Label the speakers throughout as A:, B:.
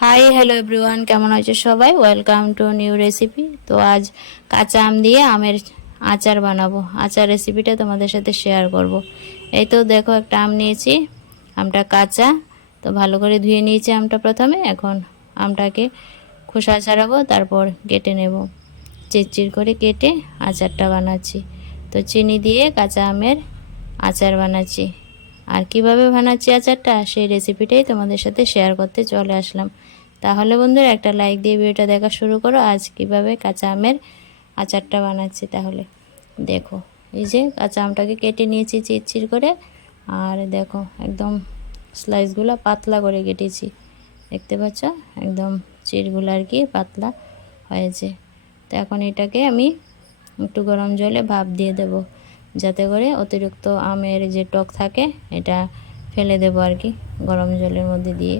A: Hi hello everyone কেমন আছে সবাই? ওয়েলকাম টু নিউ রেসিপি তো আজ কাঁচা আম দিয়ে আমের আচার বানাবো। আচার রেসিপিটা তোমাদের সাথে শেয়ার করব। এই তো দেখো একটা আম নিয়েছি। আমটা কাঁচা। তো ভালো করে ধুয়ে নিয়েছি আমটা প্রথমে। এখন আমটাকে খোসা ছাড়াবো, তারপর কেটে নেব। চিরচির করে কেটে আচারটা বানাচ্ছি। তো চিনি দিয়ে কাঁচা আমের আচার বানাচ্ছি। আর কীভাবে বানাচ্ছি আচারটা, সেই রেসিপিটাই তোমাদের সাথে শেয়ার করতে চলে আসলাম। তাহলে বন্ধুরা, একটা লাইক দিয়ে ভিডিওটা দেখা শুরু করো। আজ কীভাবে কাঁচা আমের আচারটা বানাচ্ছি তাহলে। দেখো, এই যে কাঁচা আমটাকে কেটে নিয়েছি চিরচির করে। আর দেখো, একদম স্লাইসগুলো পাতলা করে কেটেছি। দেখতে পাচ্ছ? একদম চিরগুলো আর কি পাতলা হয়েছে। তো এখন এটাকে আমি একটু গরম জলে ভাপ দিয়ে দেবো। যাতে করে অতিরিক্ত আমের যে টক থাকে, এটা ফেলে দেবো আর কি, গরম জলের মধ্যে দিয়ে।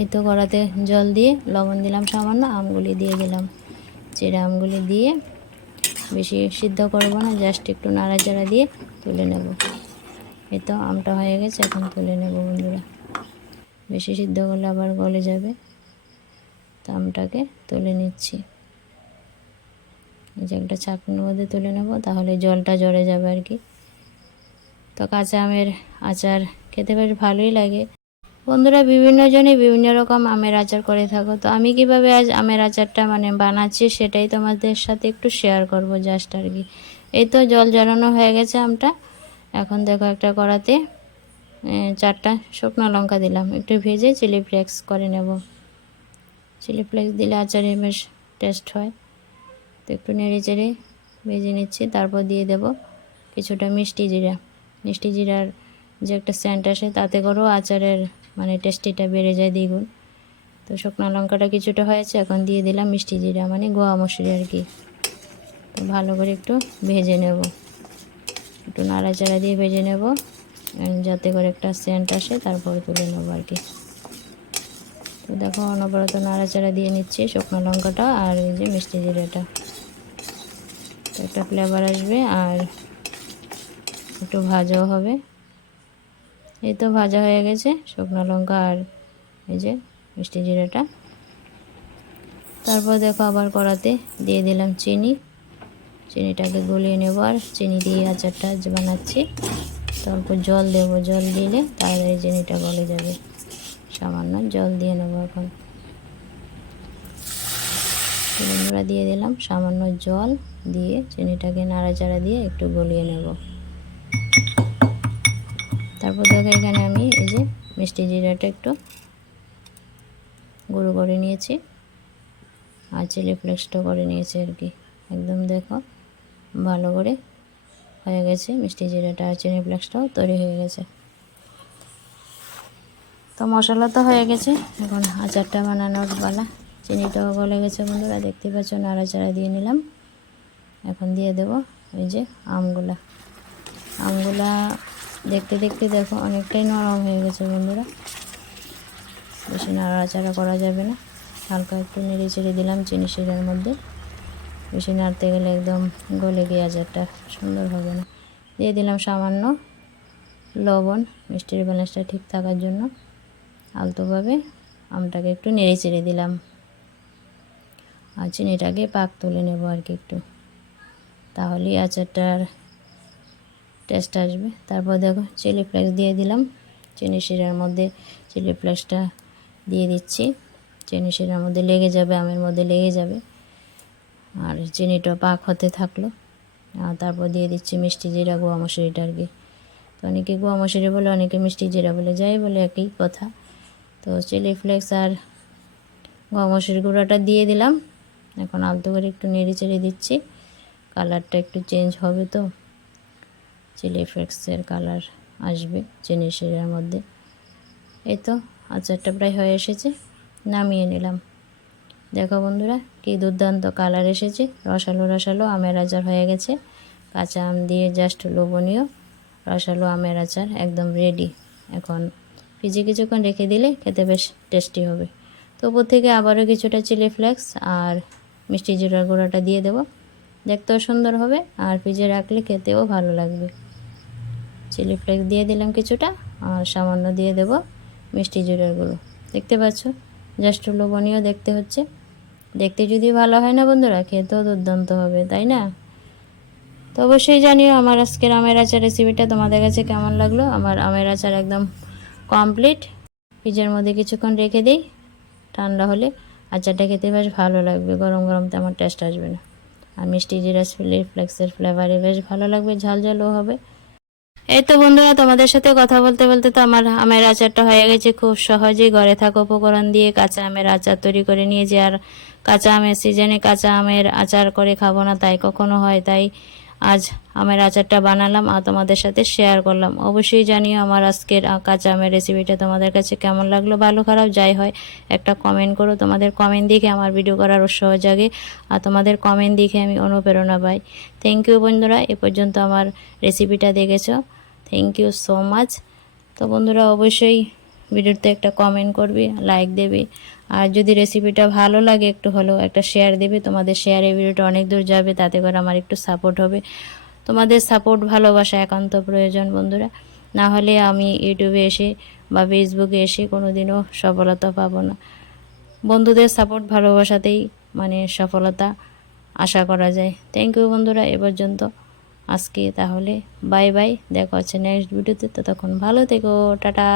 A: এই তো কড়াতে জল দিয়ে লবণ দিলাম সামান্য, আমগুলি দিয়ে দিলাম। চেরা আমগুলি দিয়ে বেশি সিদ্ধ করব না, জাস্ট একটু নাড়াচাড়া দিয়ে তুলে নেব। এই তো আমটা হয়ে গেছে, এখন তুলে নেব বন্ধুরা। বেশি সিদ্ধ করলে আবার গলে যাবে। তো আমটাকে তুলে নিচ্ছি। এই যে একটা ছাঁকনির মধ্যে তুলে নেব, তাহলে জলটা জড়ে যাবে আর কি। তো কাঁচা আমের আচার খেতে বেশ ভালোই লাগে। বন্ধুরা, বিভিন্ন জনে বিভিন্ন রকম আমের আচার করে থাকো। তো আমি কীভাবে আজ আমের আচারটা মানে বানাচ্ছি সেটাই তোমাদের সাথে একটু শেয়ার করব জাস্ট আর কি। এই তো জল জড়ানো হয়ে গেছে আমটা। এখন দেখো একটা কড়াতে চারটা শুকনো লঙ্কা দিলাম। একটু ভেজে চিলি ফ্লেক্স করে নেব। চিলি ফ্লেক্স দিলে আচারে বেশ টেস্ট হয়। তো একটু নেড়ে চেড়ে ভেজে নিচ্ছি, তারপর দিয়ে দেব কিছুটা মিষ্টি জিরা। মিষ্টি জিরার যে একটা স্যান্ট আসে, তাতে করেও আচারের মানে টেস্টিটা বেড়ে যায় দ্বিগুণ। তো শুকনো লঙ্কাটা কিছুটা হয়েছে, এখন দিয়ে দিলাম মিষ্টি জিরা মানে গোয়া মশুরি আর কি। তো ভালো করে একটু ভেজে নেব। একটু নাড়াচাড়া দিয়ে ভেজে নেব যাতে করে একটা সেন্ট আসে, তারপরে তুলে নেব আর কি। তো দেখো, অনবরত নাড়াচাড়া দিয়ে নিচ্ছি শুকনো লঙ্কাটা আর এই যে মিষ্টি জিরাটা। একটা ফ্লেভার আসবে আর একটু ভাজাও হবে। এই তো ভাজা হয়ে গেছে শুকনো লঙ্কা আর এই যে মিষ্টি জিরাটা। তারপর দেখো আবার কড়াতে দিয়ে দিলাম চিনি। চিনিটাকে গলিয়ে নেব আর চিনি দিয়ে আচারটা বানাচ্ছি তারপর জল দেবো। জল দিলে তাড়াতাড়ি চিনিটা গলে যাবে। সামান্য জল দিয়ে নেব এখন। বন্ধুরা, দিয়ে দিলাম। সামান্য জল দিয়ে চিনিটাকে নাড়াচাড়া দিয়ে একটু গলিয়ে নেব। তারপর দেখো এখানে আমি এই যে মিষ্টি জিরাটা একটু গুঁড়ো করে নিয়েছি আর চিলি ফ্লেক্সটা করে নিয়েছি আর কি। একদম দেখো ভালো করে হয়ে গেছে মিষ্টি জিরাটা আর চিনি ফ্লেক্সটাও তৈরি হয়ে গেছে। তো মশলা তো হয়ে গেছে। এখন আচারটা বানানোর পালা। চিনিটাও গলে গেছে বন্ধুরা দেখতে পাচ্ছ, নাড়াচাড়া দিয়ে নিলাম। এখন দিয়ে দেব ওই যে আমগুলা। আমগুলা দেখতে দেখতে দেখো, অনেকটাই নরম হয়ে গেছে বন্ধুরা। বেশি নাড়াচাড়া করা যাবে না। হালকা একটু নেড়ে চেড়ে দিলাম চিনি শিরার মধ্যে। বেশি নাড়তে গেলে একদম গলে গিয়ে আচারটা সুন্দর হবে না। দিয়ে দিলাম সামান্য লবণ, মিষ্টির ব্যালেন্সটা ঠিক থাকার জন্য। আলতোভাবে আমটাকে একটু নেড়ে চেড়ে দিলাম। আর চিনিটাকে পাক তুলে নেব আর কি একটু। তাহলেই আচারটার টেস্ট আসবে। তারপর দেখো চিলি ফ্লেক্স দিয়ে দিলাম। চিনি শিরার মধ্যে চিলি ফ্লেক্সটা দিয়ে দিচ্ছি। চিনি শিরার মধ্যে লেগে যাবে, আমের মধ্যে লেগে যাবে। আর চিনিটা পাক হতে থাকল। আর তারপর দিয়ে দিচ্ছি মিষ্টি জিরা গোয়া মশুরিটা আর কি। তো অনেকে গোয়া মশুরি বলে, অনেকে মিষ্টি জিরা বলে, যাই বলে, একই কথা। তো চিলি ফ্লেক্স আর গোয়া মশুরি গুঁড়োটা দিয়ে দিলাম। এখন আলতো করে একটু নেড়ে চেড়ে দিচ্ছি। কালারটা একটু চেঞ্জ হবে তো। চিলি ফ্লেক্সের কালার আসবে চিনি শিরার মধ্যে। এই তো, আচারটা প্রায় হয়ে এসেছে। নামিয়ে নিলাম। দেখো বন্ধুরা, কি দুর্দান্ত কালার এসেছে। রসালো রসালো আমের আচার হয়ে গেছে। কাঁচা আম দিয়ে জাস্ট লোভনীয়। রসালো আমের আচার একদম রেডি এখন ফ্রিজে কিছুক্ষণ রেখে দিলে খেতে বেশ টেস্টি হবে। তো উপর থেকে আবারও কিছুটা চিলি ফ্লেক্স আর মিষ্টি জিরার গুঁড়োটা দিয়ে দেবো। দেখতেও সুন্দর হবে আর ফ্রিজে রাখলে খেতেও ভালো লাগবে। চিলি ফ্লেক্স দিয়ে দিলাম কিছুটা আর সামান্য দিয়ে দেব মিষ্টি জিরার গুঁড়ো। দেখতে পাচ্ছ? জাস্ট লোভনীয় দেখতে হচ্ছে। দেখতে যদি ভালো হয় না বন্ধুরা, খেতেও দুর্দান্ত হবে, তাই না? তো অবশ্যই জানিও আমার আজকের আমের আচার রেসিপিটা তোমাদের কাছে কেমন লাগল? আমার আমের আচার একদম কমপ্লিট ফ্রিজের মধ্যে কিছুক্ষণ রেখে দিই। ঠান্ডা হলে আচারটা খেতে বেশ ভালো লাগবে, গরম গরম তেমন টেস্ট আসবে না। আর মিষ্টি জিরা ফ্লেক্সের ফ্লেভারে বেশ ভালো লাগবে, ঝাল ঝালও হবে। এই তো বন্ধুরা, তোমাদের সাথে কথা বলতে বলতে তো আমার আমের আচারটা হয়ে গেছে। খুব সহজেই ঘরে থাকা উপকরণ দিয়ে কাঁচা আমের আচার তৈরি করে নিয়েছি। আর কাঁচা আমের সিজনে কাঁচা আমের আচার করে খাব না, তাই কখনো হয় তাই আজ আমের আচারটা বানালাম আর তোমাদের সাথে শেয়ার করলাম। অবশ্যই জানিও আমার আজকের কাঁচা আমের রেসিপিটা তোমাদের কাছে কেমন লাগল? ভালো, খারাপ, যাই হয়, একটা কমেন্ট করো। তোমাদের কমেন্ট দেখে আমার ভিডিও করার উৎসাহ জাগে আর তোমাদের কমেন্ট দেখে আমি অনুপ্রেরণা পাই। থ্যাংক ইউ বন্ধুরা, এ পর্যন্ত আমার রেসিপিটা দেখেছ। থ্যাংক ইউ সো মাচ তো বন্ধুরা, অবশ্যই ভিডিওতে একটা কমেন্ট করবে লাইক দেবে। আর যদি রেসিপিটা ভালো লাগে একটু হলেও একটা শেয়ার দেবে। তোমাদের শেয়ারে ভিডিওটা অনেক দূর যাবে, তাতে করে আমার একটু সাপোর্ট হবে। তোমাদের সাপোর্ট ভালোবাসা একান্ত প্রয়োজন বন্ধুরা। না হলে আমি ইউটিউবে এসে বা ফেসবুকে এসে কোনো দিনও সফলতা পাবো না। বন্ধুদের সাপোর্ট ভালোবাসাতেই মানে সফলতা আশা করা যায়। থ্যাংক ইউ বন্ধুরা, এ পর্যন্ত। আজকে তাহলে বাই বাই দেখা হচ্ছে নেক্সট ভিডিওতে ততক্ষণ ভালো থেকো, টাটা।